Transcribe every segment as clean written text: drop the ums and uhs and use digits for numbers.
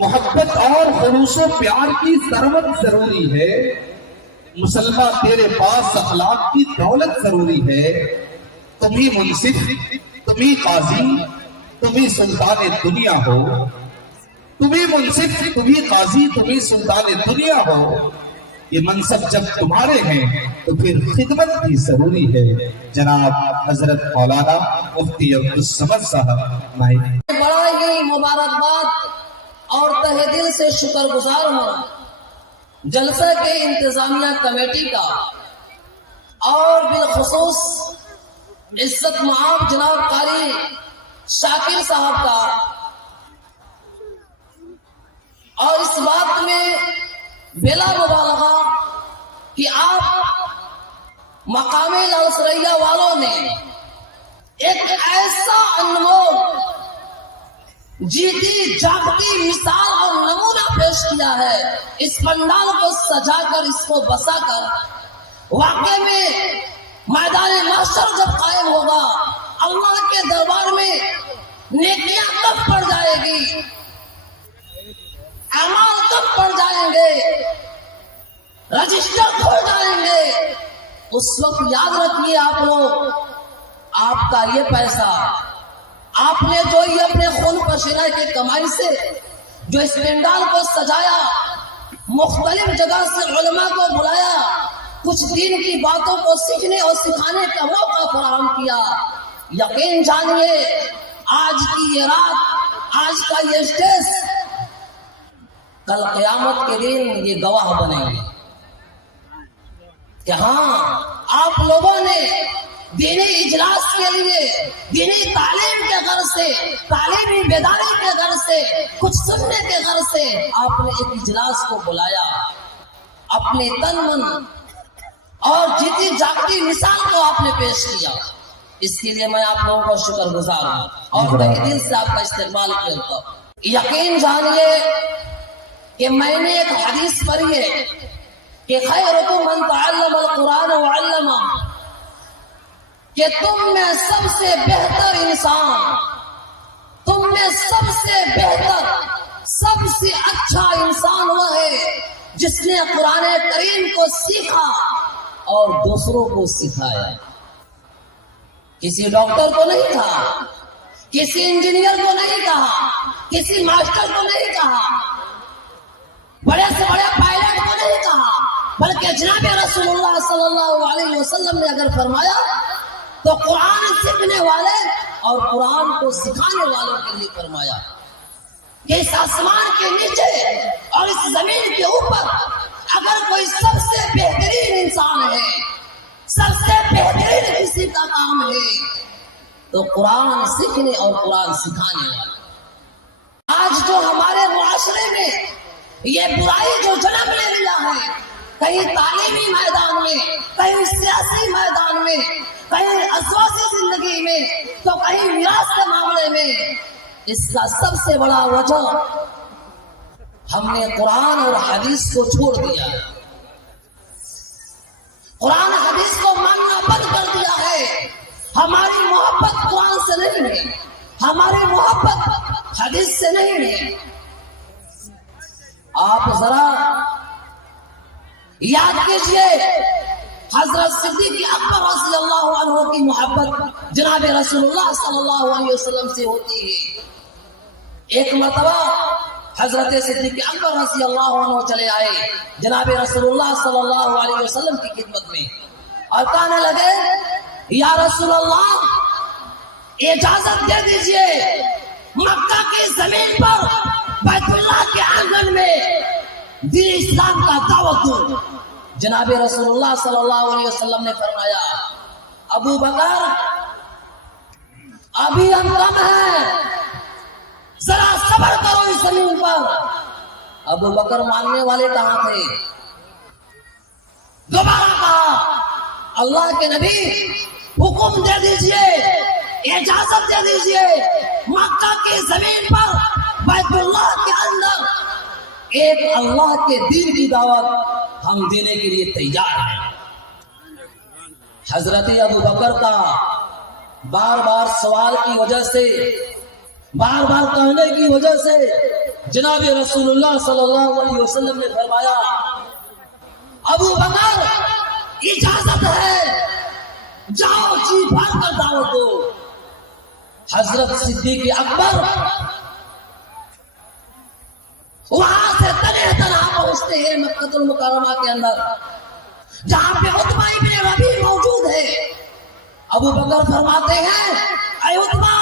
محبت اور خلوص و پیار کی ثروت ضروری ہے، مسلمہ تیرے پاس اخلاق کی دولت ضروری ہے۔ تم ہی منصف، تم ہی قاضی، تم ہی سلطان دنیا ہو، تم ہی منصف، تم ہی قاضی، تم ہی سلطان دنیا ہو۔ یہ منصب جب تمہارے ہیں تو پھر خدمت بھی ضروری ہے۔ جناب حضرت مولانا مفتی عبدالصمد صاحب مائک۔ بڑا ہی مبارکباد اور تہہ دل سے شکر گزار ہوں جلسہ کے انتظامیہ کمیٹی کا، اور بالخصوص عزت مآب جناب قاری شاکر صاحب کا، اور اس بات میں بلا مبالغہ کہ آپ مقام لال سریا والوں نے ایک ایسا انمول جیتی جاگتی مثال اور نمونہ پیش کیا ہے۔ اس پنڈال کو سجا کر، اس کو بسا کر، واقع میں میدان محشر جب قائم ہوگا، اللہ کے دربار میں نیکیاں کب پڑ جائے گی، اعمال کب پڑ جائیں گے، رجسٹر کھل جائیں گے، اس وقت یاد رکھیے آپ لوگ، آپ کا یہ پیسہ، آپ نے جو یہ اپنے خون پسینہ کی کمائی سے جو اس پنڈال کو سجایا، مختلف جگہ سے علماء کو بلایا، کچھ دین کی باتوں کو سیکھنے اور سکھانے کا موقع فراہم کیا، یقین جانیے آج کی یہ رات، آج کا یہ اسٹیج کل قیامت کے دن یہ گواہ بنے گے کہ ہاں آپ لوگوں نے دینی اجلاس کے لیے، دینی تعلیم کے غرض سے، تعلیمی بیداری کے غرض سے، کچھ سننے کے غرض سے آپ نے ایک اجلاس کو بلایا، اپنے تن من اور جیتی جاگتی مثال کو آپ نے پیش کیا۔ اس کے لیے میں آپ لوگوں کو شکر گزار ہوں اور تہہ دل سے آپ کا استقبال کرتا ہوں۔ یقین جانیے کہ میں نے ایک حدیث پڑھی ہے کہ خیرکم من تعلم القرآن وعلمہ، کہ تم میں سب سے بہتر انسان، تم میں سب سے بہتر، سب سے اچھا انسان وہ ہے جس نے قرآن کریم کو سیکھا اور دوسروں کو سکھایا۔ کسی ڈاکٹر کو نہیں کہا، کسی انجینئر کو نہیں کہا، کسی ماسٹر کو نہیں کہا، بڑے سے بڑے پائلٹ کو نہیں کہا، بلکہ جناب رسول اللہ صلی اللہ علیہ وسلم نے اگر فرمایا تو قرآن سیکھنے والے اور قرآن کو سکھانے والوں کے لیے فرمایا کہ اس آسمان کے نیچے اور اس زمین کے اوپر اگر کوئی سب سے بہترین انسان ہے، سب سے بہترین کسی کا کام ہے تو قرآن سیکھنے اور قرآن سکھانے والا۔ آج جو ہمارے معاشرے میں یہ برائی جو جنم لے لیا ہے، کہیں تعلیمی میدان میں، کہیں سیاسی میدان میں، کہیں ازواجی زندگی میں، تو کہیں میراث کے معاملے میں، اس کا سب سے بڑا وجہ ہم نے قرآن اور حدیث کو چھوڑ دیا ہے، قرآن حدیث کو ماننا بند کر دیا ہے۔ ہماری محبت قرآن سے نہیں ہے، ہماری محبت حدیث سے نہیں ہے۔ آپ ذرا یاد کیجئے حضرت صدیق اکبر رضی اللہ عنہ کی محبت جناب رسول اللہ صلی اللہ علیہ وسلم سے ہوتی ہے۔ ایک مرتبہ حضرت صدیق اکبر رضی اللہ عنہ چلے آئے جناب رسول اللہ صلی اللہ علیہ وسلم کی خدمت میں اور کہنے لگے، یا رسول اللہ اجازت دے دیجئے مکہ کی زمین پر بیت اللہ کے آنگن میں دین اسلام کا دعوت دوں۔ جناب رسول اللہ صلی اللہ علیہ وسلم نے فرمایا، ابو بکر ابھی ہم کم ہیں، ذرا صبر کرو اس زمین پر۔ ابو بکر ماننے والے کہاں تھے؟ دوبارہ کہا، اللہ کے نبی حکم دے دیجئے، اجازت دے دیجئے، مکہ کی زمین پر بیت اللہ کے اندر ایک اللہ کے دین کی دعوت ہم دینے کے لیے تیار ہیں۔ حضرت ابو بکر کا بار بار سوال کی وجہ سے، بار بار کہنے کی وجہ سے جناب رسول اللہ صلی اللہ علیہ وسلم نے فرمایا ابو بکر اجازت ہے جاؤ جی بھر کر دعوت دو. حضرت صدیق اکبر وہاں سے تنہ تنہا پہنچتے ہیں مکہ المکرمہ کے اندر جہاں پہ عتبہ ابن ربیع موجود ہے. ابو بکر فرماتے ہیں اے عتبہ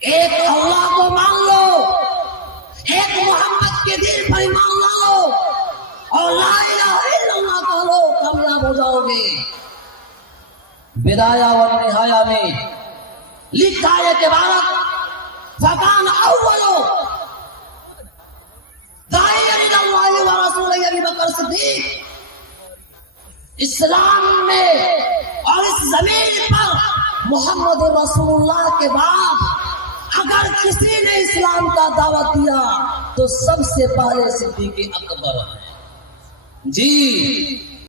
ایک اللہ کو مان لو, ایک محمد کے دین پر ایمان لا لو اور لا الہ الا اللہ کہہ لو, کامیاب ہو جاؤ گے. بدایہ و نہایہ میں لکھا ہے کہ بارک فکان اولو داعی الی اللہ و رسولہ ابی بکر صدیق. اسلام میں اور اس زمین پر محمد رسول اللہ کے بعد اگر کسی نے اسلام کا دعوت دیا تو سب سے پہلے صدیق اکبر جی.